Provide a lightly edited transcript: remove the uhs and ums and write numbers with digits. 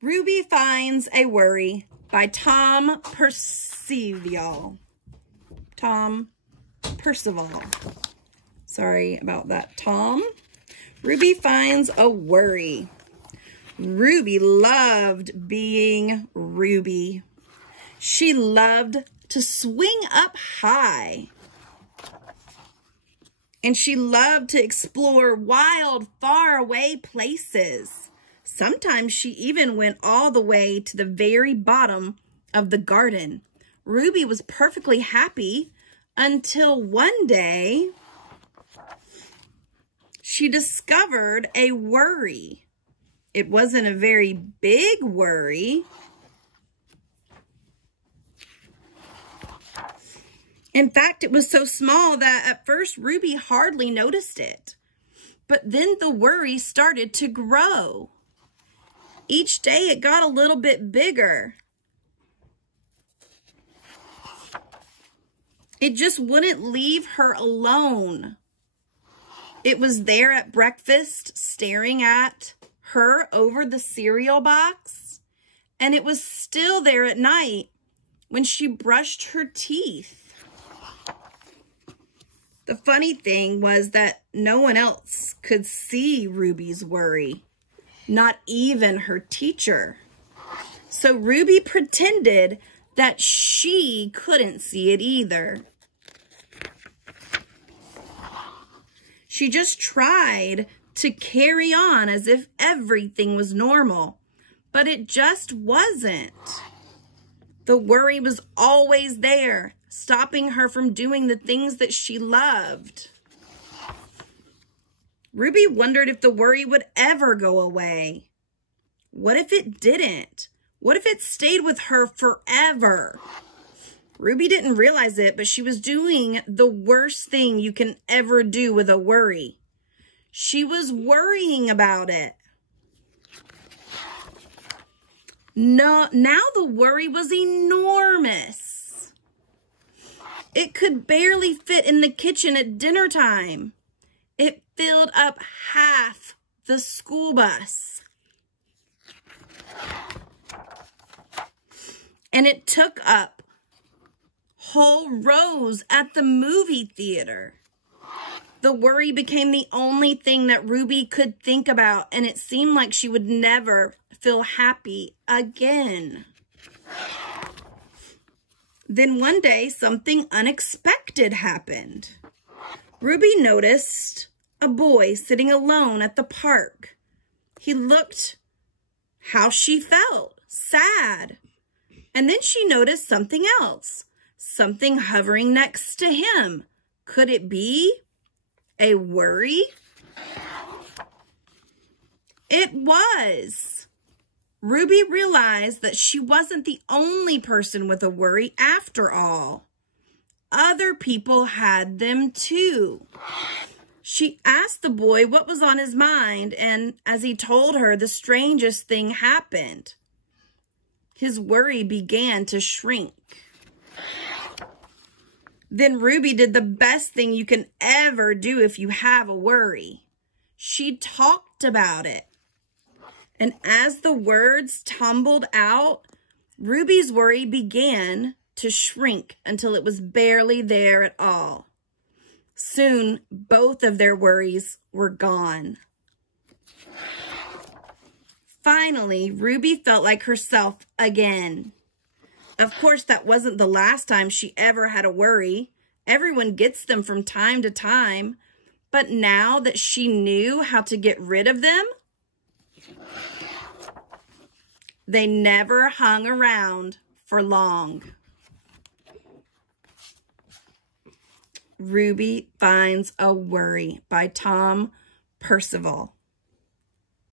Ruby Finds a Worry by Tom Percival. Tom Percival. Sorry about that, Tom. Ruby finds a worry. Ruby loved being Ruby. She loved to swing up high. And she loved to explore wild, faraway places. Sometimes she even went all the way to the very bottom of the garden. Ruby was perfectly happy until one day she discovered a worry. It wasn't a very big worry. In fact, it was so small that at first Ruby hardly noticed it. But then the worry started to grow. Each day it got a little bit bigger. It just wouldn't leave her alone. It was there at breakfast, staring at her over the cereal box. And it was still there at night when she brushed her teeth. The funny thing was that no one else could see Ruby's worry, not even her teacher. So Ruby pretended that she couldn't see it either. She just tried to carry on as if everything was normal, but it just wasn't. The worry was always there, stopping her from doing the things that she loved. Ruby wondered if the worry would ever go away. What if it didn't? What if it stayed with her forever? Ruby didn't realize it, but she was doing the worst thing you can ever do with a worry. She was worrying about it. No, now the worry was enormous. It could barely fit in the kitchen at dinner time. It filled up half the school bus. And it took up whole rows at the movie theater. The worry became the only thing that Ruby could think about, and it seemed like she would never feel happy again. Then one day, something unexpected happened. Ruby noticed a boy sitting alone at the park. He looked how she felt, sad. And then she noticed something else, something hovering next to him. Could it be a worry? It was. Ruby realized that she wasn't the only person with a worry after all. Other people had them too. She asked the boy what was on his mind, and as he told her, the strangest thing happened. His worry began to shrink. Then Ruby did the best thing you can ever do if you have a worry. She talked about it. And as the words tumbled out, Ruby's worry began to shrink until it was barely there at all. Soon, both of their worries were gone. Finally, Ruby felt like herself again. Of course, that wasn't the last time she ever had a worry. Everyone gets them from time to time. But now that she knew how to get rid of them, they never hung around for long. Ruby Finds a Worry by Tom Percival.